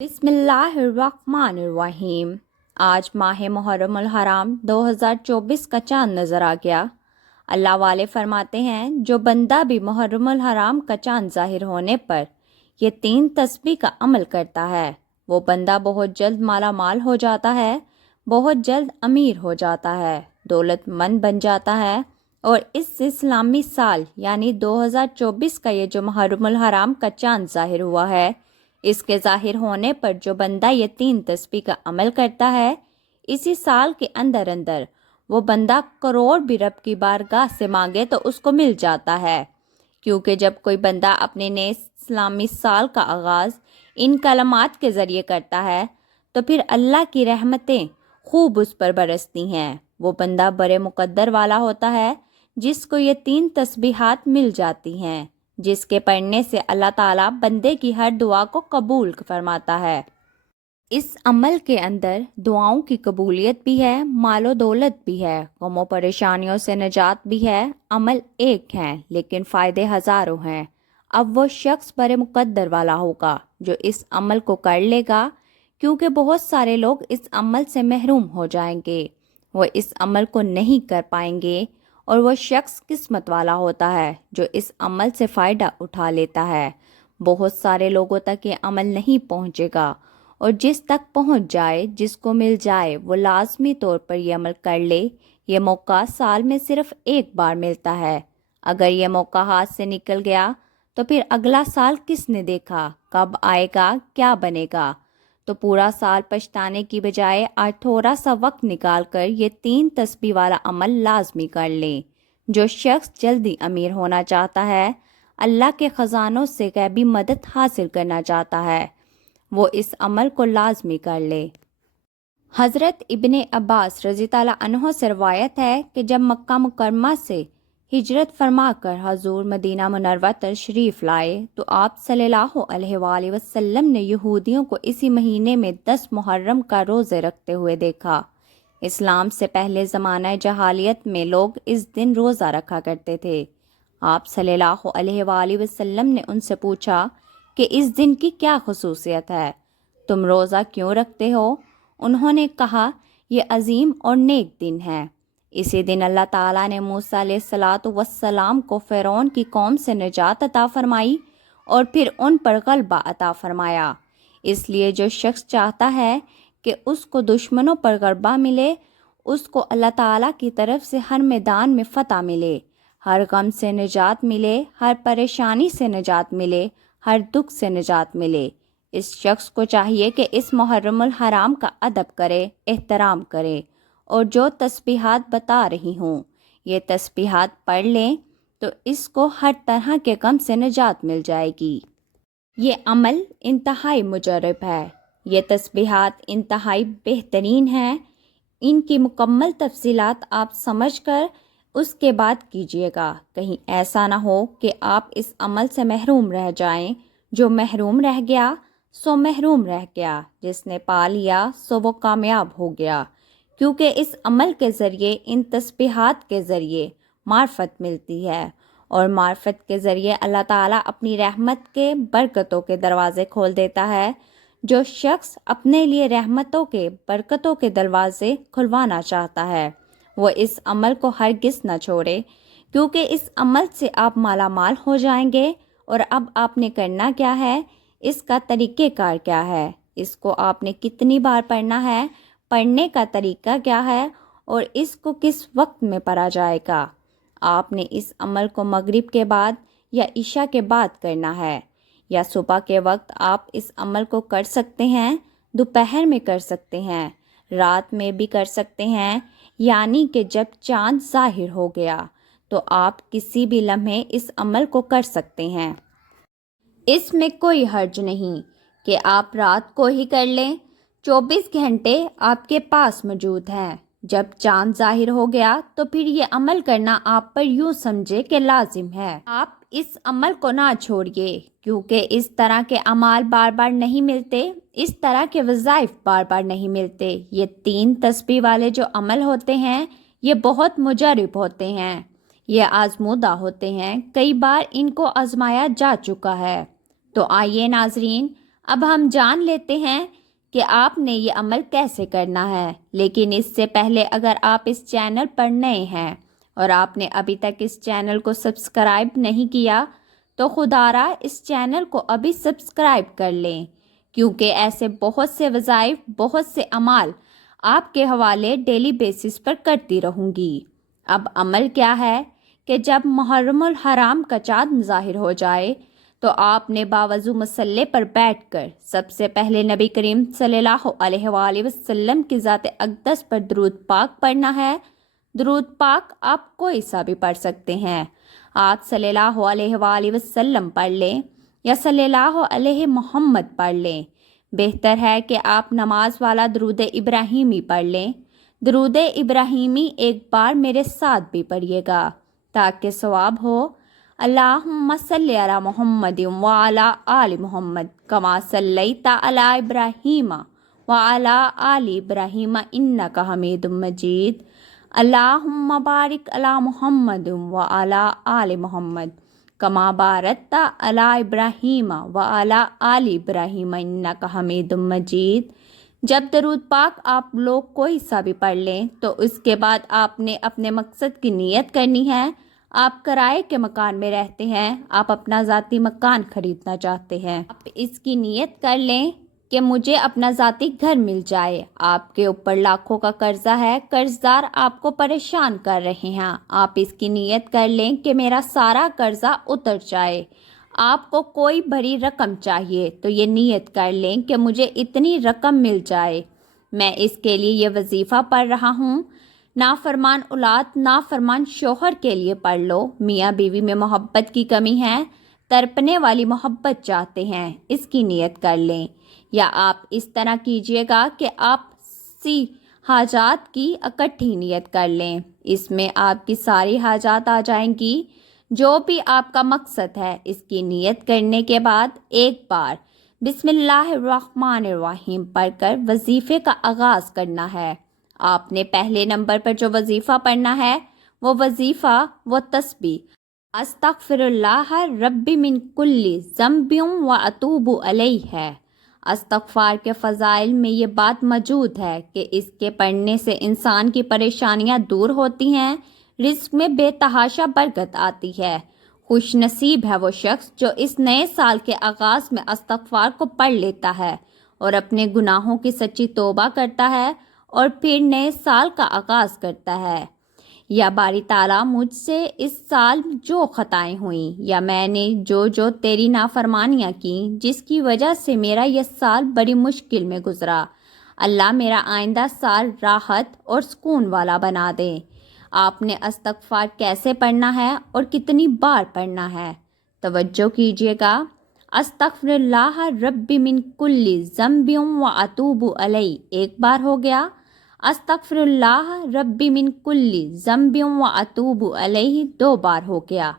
بسم اللہ الرحمن الرحیم۔ آج ماہ محرم الحرام 2024 کا چاند نظر آ گیا۔ اللہ والے فرماتے ہیں جو بندہ بھی محرم الحرام کا چاند ظاہر ہونے پر یہ 3 تسبیح کا عمل کرتا ہے، وہ بندہ بہت جلد مالا مال ہو جاتا ہے، بہت جلد امیر ہو جاتا ہے، دولت مند بن جاتا ہے، اور اس اسلامی سال یعنی 2024 کا یہ جو محرم الحرام کا چاند ظاہر ہوا ہے، اس کے ظاہر ہونے پر جو بندہ یہ 3 تسبیح کا عمل کرتا ہے، اسی سال کے اندر وہ بندہ کروڑ بھی رب کی بارگاہ سے مانگے تو اس کو مل جاتا ہے، کیونکہ جب کوئی بندہ اپنے نئے اسلامی سال کا آغاز ان کلمات کے ذریعے کرتا ہے تو پھر اللہ کی رحمتیں خوب اس پر برستی ہیں۔ وہ بندہ بڑے مقدر والا ہوتا ہے جس کو یہ 3 تسبیحات مل جاتی ہیں، جس کے پڑھنے سے اللہ تعالیٰ بندے کی ہر دعا کو قبول فرماتا ہے۔ اس عمل کے اندر دعاؤں کی قبولیت بھی ہے، مال و دولت بھی ہے، غم و پریشانیوں سے نجات بھی ہے۔ عمل ایک ہے لیکن فائدے ہزاروں ہیں۔ اب وہ شخص بڑے مقدر والا ہوگا جو اس عمل کو کر لے گا، کیونکہ بہت سارے لوگ اس عمل سے محروم ہو جائیں گے، وہ اس عمل کو نہیں کر پائیں گے، اور وہ شخص قسمت والا ہوتا ہے جو اس عمل سے فائدہ اٹھا لیتا ہے۔ بہت سارے لوگوں تک یہ عمل نہیں پہنچے گا، اور جس تک پہنچ جائے، جس کو مل جائے، وہ لازمی طور پر یہ عمل کر لے۔ یہ موقع سال میں صرف ایک بار ملتا ہے۔ اگر یہ موقع ہاتھ سے نکل گیا تو پھر اگلا سال کس نے دیکھا، کب آئے گا، کیا بنے گا؟ تو پورا سال پچھتانے کی بجائے آج تھوڑا سا وقت نکال کر یہ 3 تسبیح والا عمل لازمی کر لیں۔ جو شخص جلدی امیر ہونا چاہتا ہے، اللہ کے خزانوں سے غیبی مدد حاصل کرنا چاہتا ہے، وہ اس عمل کو لازمی کر لے۔ حضرت ابن عباس رضی اللہ عنہ سے روایت ہے کہ جب مکہ مکرمہ سے ہجرت فرما کر حضور مدینہ منورہ تشریف لائے تو آپ صلی اللہ علیہ وآلہ وسلم نے یہودیوں کو اسی مہینے میں 10 محرم کا روزے رکھتے ہوئے دیکھا۔ اسلام سے پہلے زمانہ جاہلیت میں لوگ اس دن روزہ رکھا کرتے تھے۔ آپ صلی اللہ علیہ وآلہ وسلم نے ان سے پوچھا کہ اس دن کی کیا خصوصیت ہے، تم روزہ کیوں رکھتے ہو؟ انہوں نے کہا یہ عظیم اور نیک دن ہے۔ اسی دن اللہ تعالیٰ نے موسیٰ علیہ السلام کو فرعون کی قوم سے نجات عطا فرمائی اور پھر ان پر غلبہ عطا فرمایا۔ اس لیے جو شخص چاہتا ہے کہ اس کو دشمنوں پر غلبہ ملے، اس کو اللہ تعالیٰ کی طرف سے ہر میدان میں فتح ملے، ہر غم سے نجات ملے، ہر پریشانی سے نجات ملے، ہر دکھ سے نجات ملے، اس شخص کو چاہیے کہ اس محرم الحرام کا ادب کرے، احترام کرے، اور جو تسبیحات بتا رہی ہوں یہ تسبیحات پڑھ لیں تو اس کو ہر طرح کے غم سے نجات مل جائے گی۔ یہ عمل انتہائی مجرب ہے، یہ تسبیحات انتہائی بہترین ہیں۔ ان کی مکمل تفصیلات آپ سمجھ کر اس کے بعد کیجیے گا، کہیں ایسا نہ ہو کہ آپ اس عمل سے محروم رہ جائیں۔ جو محروم رہ گیا سو محروم رہ گیا، جس نے پا لیا سو وہ کامیاب ہو گیا، کیونکہ اس عمل کے ذریعے، ان تسبیحات کے ذریعے معرفت ملتی ہے، اور معرفت کے ذریعے اللہ تعالیٰ اپنی رحمت کے برکتوں کے دروازے کھول دیتا ہے۔ جو شخص اپنے لیے رحمتوں کے برکتوں کے دروازے کھلوانا چاہتا ہے وہ اس عمل کو ہرگز نہ چھوڑے، کیونکہ اس عمل سے آپ مالا مال ہو جائیں گے۔ اور اب آپ نے کرنا کیا ہے، اس کا طریقہ کار کیا ہے، اس کو آپ نے کتنی بار پڑھنا ہے، پڑھنے کا طریقہ کیا ہے، اور اس کو کس وقت میں پڑھا جائے گا۔ آپ نے اس عمل کو مغرب کے بعد یا عشاء کے بعد کرنا ہے، یا صبح کے وقت آپ اس عمل کو کر سکتے ہیں، دوپہر میں کر سکتے ہیں، رات میں بھی کر سکتے ہیں، یعنی کہ جب چاند ظاہر ہو گیا تو آپ کسی بھی لمحے اس عمل کو کر سکتے ہیں۔ اس میں کوئی حرج نہیں کہ آپ رات کو ہی کر لیں، 24 گھنٹے آپ کے پاس موجود ہیں۔ جب چاند ظاہر ہو گیا تو پھر یہ عمل کرنا آپ پر یوں سمجھے کہ لازم ہے۔ آپ اس عمل کو نہ چھوڑیے، کیونکہ اس طرح کے اعمال بار بار نہیں ملتے، اس طرح کے وظائف بار بار نہیں ملتے۔ یہ 3 تسبیح والے جو عمل ہوتے ہیں یہ بہت مجرب ہوتے ہیں، یہ آزمودہ ہوتے ہیں، کئی بار ان کو آزمایا جا چکا ہے۔ تو آئیے ناظرین، اب ہم جان لیتے ہیں کہ آپ نے یہ عمل کیسے کرنا ہے، لیکن اس سے پہلے اگر آپ اس چینل پر نئے ہیں اور آپ نے ابھی تک اس چینل کو سبسکرائب نہیں کیا تو خدارا اس چینل کو ابھی سبسکرائب کر لیں، کیونکہ ایسے بہت سے وظائف، بہت سے اعمال آپ کے حوالے ڈیلی بیسس پر کرتی رہوں گی۔ اب عمل کیا ہے کہ جب محرم الحرام کا چاند ظاہر ہو جائے تو آپ نے باوضو مصلی پر بیٹھ کر سب سے پہلے نبی کریم صلی اللہ علیہ وآلہ وسلم کی ذات اقدس پر درود پاک پڑھنا ہے۔ درود پاک آپ کوئی سا بھی پڑھ سکتے ہیں، آپ صلی اللہ علیہ وآلہ وسلم پڑھ لیں یا صلی اللہ علیہ محمد پڑھ لیں۔ بہتر ہے کہ آپ نماز والا درود ابراہیمی پڑھ لیں۔ درود ابراہیمی ایک بار میرے ساتھ بھی پڑھیے گا تاکہ ثواب ہو۔ اللہم صلی علی محمد وعلی آل محمد کما صلیت علی ابراہیم وعلی آل ابراہیم انک حمید مجید۔ اللہم بارک علی محمد وعلی آل محمد کما بارکت علی ابراہیم وعلی آل ابراہیم انک حمید مجید۔ جب درود پاک آپ لوگ کوئی سا بھی پڑھ لیں تو اس کے بعد آپ نے اپنے مقصد کی نیت کرنی ہے۔ آپ کرائے کے مکان میں رہتے ہیں، آپ اپنا ذاتی مکان خریدنا چاہتے ہیں، آپ اس کی نیت کر لیں کہ مجھے اپنا ذاتی گھر مل جائے۔ آپ کے اوپر لاکھوں کا قرضہ ہے، قرض دار آپ کو پریشان کر رہے ہیں، آپ اس کی نیت کر لیں کہ میرا سارا قرضہ اتر جائے۔ آپ کو کوئی بڑی رقم چاہیے تو یہ نیت کر لیں کہ مجھے اتنی رقم مل جائے۔ میں اس کے لیے یہ وظیفہ پڑھ رہا ہوں۔ نافرمان اولاد، نافرمان شوہر کے لیے پڑھ لو۔ میاں بیوی میں محبت کی کمی ہے، تڑپنے والی محبت چاہتے ہیں، اس کی نیت کر لیں۔ یا آپ اس طرح کیجئے گا کہ آپ سی حاجات کی اکٹھی نیت کر لیں، اس میں آپ کی ساری حاجات آ جائیں گی۔ جو بھی آپ کا مقصد ہے اس کی نیت کرنے کے بعد ایک بار بسم اللہ الرحمن الرحیم پڑھ کر وظیفے کا آغاز کرنا ہے۔ آپ نے پہلے نمبر پر جو وظیفہ پڑھنا ہے وہ وظیفہ، وہ تسبیح استغفر اللہ ربی من کل ذنب و اتوب الیہ ہے۔ استغفار کے فضائل میں یہ بات موجود ہے کہ اس کے پڑھنے سے انسان کی پریشانیاں دور ہوتی ہیں، رزق میں بے تحاشا برکت آتی ہے۔ خوش نصیب ہے وہ شخص جو اس نئے سال کے آغاز میں استغفار کو پڑھ لیتا ہے اور اپنے گناہوں کی سچی توبہ کرتا ہے اور پھر نئے سال کا آغاز کرتا ہے۔ یا باری تعالیٰ، مجھ سے اس سال جو خطائیں ہوئیں یا میں نے جو تیری نافرمانیاں کیں جس کی وجہ سے میرا یہ سال بڑی مشکل میں گزرا، اللہ میرا آئندہ سال راحت اور سکون والا بنا دے۔ آپ نے استغفار کیسے پڑھنا ہے اور کتنی بار پڑھنا ہے؟ توجہ کیجیے گا۔ استغفر اللہ ربی من کل ذنب و اتوب الیہ ایک بار ہو گیا، استغفر اللہ ربی من کل ذنب و اتوب الیہ دو بار ہو گیا،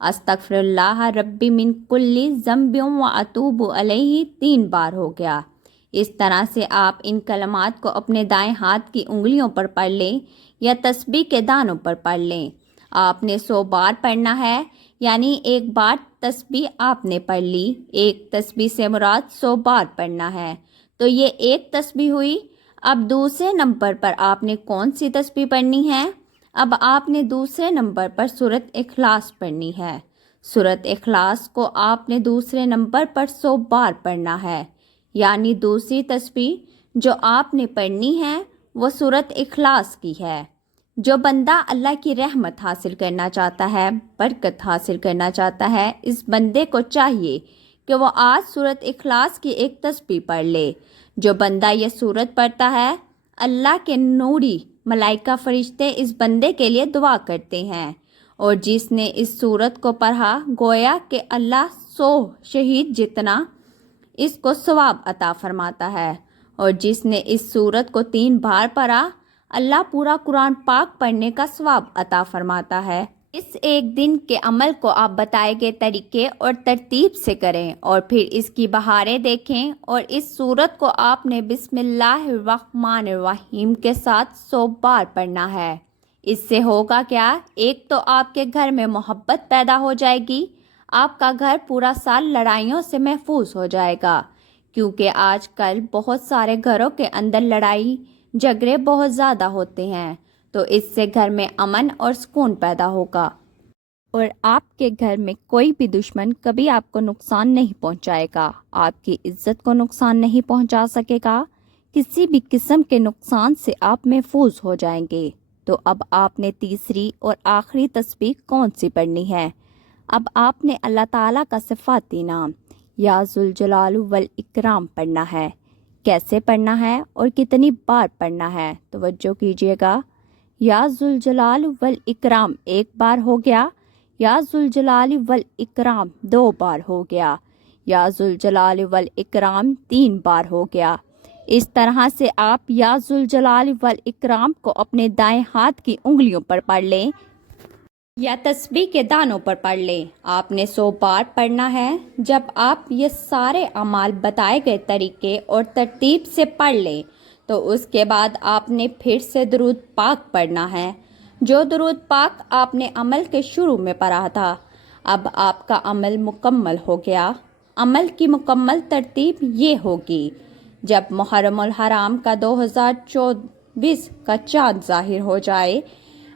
استغفر اللہ ربی من کل ذنب و اتوب الیہ تین بار ہو گیا۔ اس طرح سے آپ ان کلمات کو اپنے دائیں ہاتھ کی انگلیوں پر پڑھ لیں یا تسبیح کے دانوں پر پڑھ لیں۔ آپ نے 100 بار پڑھنا ہے، یعنی ایک بار تسبیح آپ نے پڑھ لی، ایک تسبیح سے مراد 100 بار پڑھنا ہے، تو یہ ایک تسبیح ہوئی۔ اب دوسرے نمبر پر آپ نے کون سی تسبیح پڑھنی ہے؟ اب آپ نے دوسرے نمبر پر سورۃ اخلاص پڑھنی ہے۔ سورۃ اخلاص کو آپ نے دوسرے نمبر پر 100 بار پڑھنا ہے، یعنی دوسری تسبیح جو آپ نے پڑھنی ہے وہ سورۃ اخلاص کی ہے۔ جو بندہ اللہ کی رحمت حاصل کرنا چاہتا ہے، برکت حاصل کرنا چاہتا ہے، اس بندے کو چاہیے کہ وہ آج سورۃ اخلاص کی ایک تسبیح پڑھ لے۔ جو بندہ یہ سورت پڑھتا ہے، اللہ کے نوری ملائکہ فرشتے اس بندے کے لیے دعا کرتے ہیں، اور جس نے اس سورت کو پڑھا گویا کہ اللہ 100 شہید جتنا اس کو ثواب عطا فرماتا ہے، اور جس نے اس سورت کو 3 بار پڑھا اللہ پورا قرآن پاک پڑھنے کا ثواب عطا فرماتا ہے۔ اس ایک دن کے عمل کو آپ بتائے گئے طریقے اور ترتیب سے کریں اور پھر اس کی بہاریں دیکھیں، اور اس سورت کو آپ نے بسم اللہ الرحمن الرحیم کے ساتھ 100 بار پڑھنا ہے۔ اس سے ہوگا کیا؟ ایک تو آپ کے گھر میں محبت پیدا ہو جائے گی، آپ کا گھر پورا سال لڑائیوں سے محفوظ ہو جائے گا، کیونکہ آج کل بہت سارے گھروں کے اندر لڑائی جھگڑے بہت زیادہ ہوتے ہیں، تو اس سے گھر میں امن اور سکون پیدا ہوگا اور آپ کے گھر میں کوئی بھی دشمن کبھی آپ کو نقصان نہیں پہنچائے گا، آپ کی عزت کو نقصان نہیں پہنچا سکے گا، کسی بھی قسم کے نقصان سے آپ محفوظ ہو جائیں گے۔ تو اب آپ نے تیسری اور آخری تسبیح کون سی پڑھنی ہے؟ اب آپ نے اللہ تعالیٰ کا صفاتی نام یا ذوالجلال والاکرام پڑھنا ہے۔ کیسے پڑھنا ہے اور کتنی بار پڑھنا ہے؟ توجہ کیجیے گا۔ یا ذوالجلال والاکرام ایک بار ہو گیا، یا ذوالجلال والاکرام 2 بار ہو گیا، یا ذوالجلال والاکرام 3 بار ہو گیا۔ اس طرح سے آپ یا ذوالجلال والاکرام کو اپنے دائیں ہاتھ کی انگلیوں پر پڑھ لیں یا تسبیح کے دانوں پر پڑھ لیں۔ آپ نے 100 بار پڑھنا ہے۔ جب آپ یہ سارے اعمال بتائے گئے طریقے اور ترتیب سے پڑھ لیں تو اس کے بعد آپ نے پھر سے درود پاک پڑھنا ہے، جو درود پاک آپ نے عمل کے شروع میں پڑھا تھا۔ اب آپ کا عمل مکمل ہو گیا۔ عمل کی مکمل ترتیب یہ ہوگی: جب محرم الحرام کا 2024 کا چاند ظاہر ہو جائے،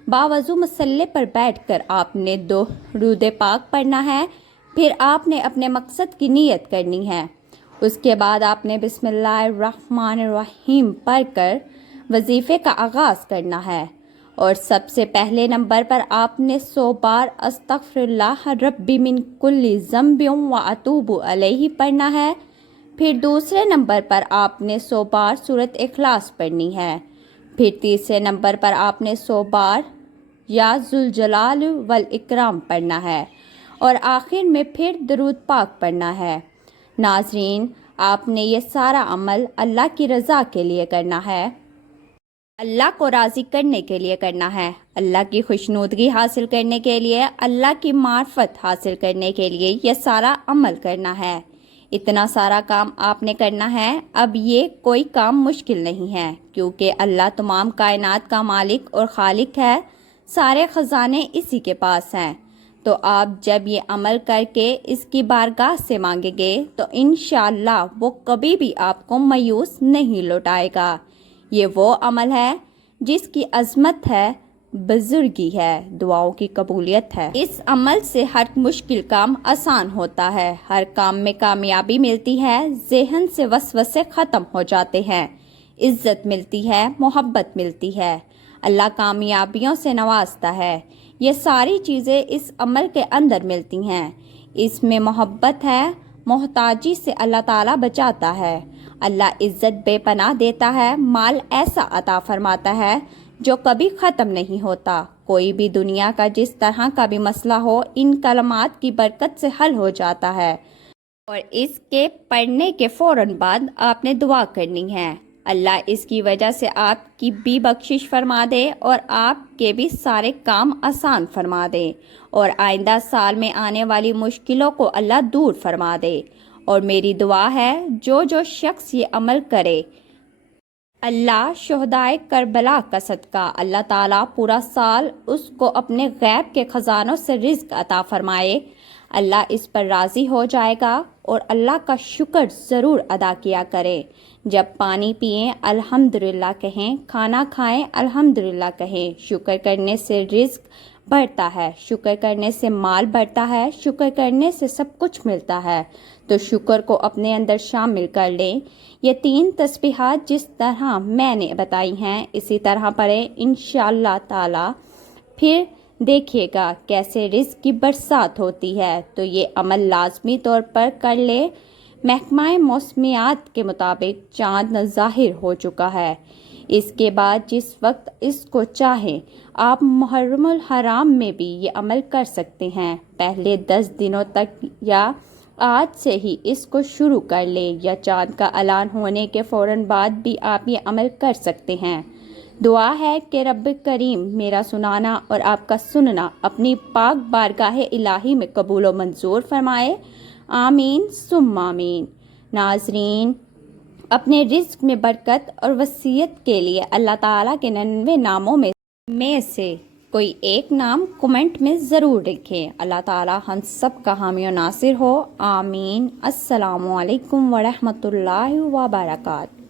باوضو مصلی پر بیٹھ کر آپ نے درود پاک پڑھنا ہے، پھر آپ نے اپنے مقصد کی نیت کرنی ہے۔ اس کے بعد آپ نے بسم اللہ الرحمن الرحیم پڑھ کر وظیفے کا آغاز کرنا ہے، اور سب سے پہلے نمبر پر آپ نے 100 بار استغفر اللہ ربی من کل ذنب واتوب الیہ پڑھنا ہے۔ پھر دوسرے نمبر پر آپ نے 100 بار سورۃ اخلاص پڑھنی ہے۔ پھر تیسرے نمبر پر آپ نے 100 بار یا ذوالجلال والاکرام پڑھنا ہے، اور آخر میں پھر درود پاک پڑھنا ہے۔ ناظرین، آپ نے یہ سارا عمل اللہ کی رضا کے لیے کرنا ہے، اللہ کو راضی کرنے کے لیے کرنا ہے، اللہ کی خوشنودگی حاصل کرنے کے لیے، اللہ کی معرفت حاصل کرنے کے لیے یہ سارا عمل کرنا ہے۔ اتنا سارا کام آپ نے کرنا ہے۔ اب یہ کوئی کام مشکل نہیں ہے، کیونکہ اللہ تمام کائنات کا مالک اور خالق ہے، سارے خزانے اسی کے پاس ہیں۔ تو آپ جب یہ عمل کر کے اس کی بارگاہ سے مانگیں گے تو انشاءاللہ وہ کبھی بھی آپ کو مایوس نہیں لوٹائے گا۔ یہ وہ عمل ہے جس کی عظمت ہے، بزرگی ہے، دعاؤں کی قبولیت ہے۔ اس عمل سے ہر مشکل کام آسان ہوتا ہے، ہر کام میں کامیابی ملتی ہے، ذہن سے وسوسے ختم ہو جاتے ہیں، عزت ملتی ہے، محبت ملتی ہے، اللہ کامیابیوں سے نوازتا ہے۔ یہ ساری چیزیں اس عمل کے اندر ملتی ہیں۔ اس میں محبت ہے، محتاجی سے اللہ تعالیٰ بچاتا ہے، اللہ عزت بے پناہ دیتا ہے، مال ایسا عطا فرماتا ہے جو کبھی ختم نہیں ہوتا۔ کوئی بھی دنیا کا جس طرح کا بھی مسئلہ ہو، ان کلمات کی برکت سے حل ہو جاتا ہے، اور اس کے پڑھنے کے فوراً بعد آپ نے دعا کرنی ہے۔ اللہ اس کی وجہ سے آپ کی بھی بخشش فرما دے اور آپ کے بھی سارے کام آسان فرما دے، اور آئندہ سال میں آنے والی مشکلوں کو اللہ دور فرما دے۔ اور میری دعا ہے جو شخص یہ عمل کرے، اللہ شہدائے کربلا کا صدقہ اللہ تعالیٰ پورا سال اس کو اپنے غیب کے خزانوں سے رزق عطا فرمائے، اللہ اس پر راضی ہو جائے گا، اور اللہ کا شکر ضرور ادا کیا کرے۔ جب پانی پئیں الحمدللہ کہیں، کھانا کھائیں الحمدللہ کہیں۔ شکر کرنے سے رزق بڑھتا ہے، شکر کرنے سے مال بڑھتا ہے، شکر کرنے سے سب کچھ ملتا ہے۔ تو شکر کو اپنے اندر شامل کر لیں۔ یہ 3 تسبیحات جس طرح میں نے بتائی ہیں اسی طرح پڑھیں انشاءاللہ تعالی، پھر دیکھیے گا کیسے رزق کی برسات ہوتی ہے۔ تو یہ عمل لازمی طور پر کر لے۔ محکمہ موسمیات کے مطابق چاند ظاہر ہو چکا ہے۔ اس کے بعد جس وقت اس کو چاہیں آپ محرم الحرام میں بھی یہ عمل کر سکتے ہیں۔ پہلے 10 دنوں تک یا آج سے ہی اس کو شروع کر لیں، یا چاند کا اعلان ہونے کے فوراً بعد بھی آپ یہ عمل کر سکتے ہیں۔ دعا ہے کہ رب کریم میرا سنانا اور آپ کا سننا اپنی پاک بارگاہ الہی میں قبول و منظور فرمائے، آمین ثم آمین۔ ناظرین، اپنے رزق میں برکت اور وسعت کے لیے اللہ تعالیٰ کے 99 ناموں میں سے کوئی ایک نام کمنٹ میں ضرور لکھیں۔ اللہ تعالی ہم سب کا حامی و ناصر ہو، آمین۔ السلام علیکم ورحمۃ اللہ وبرکاتہ۔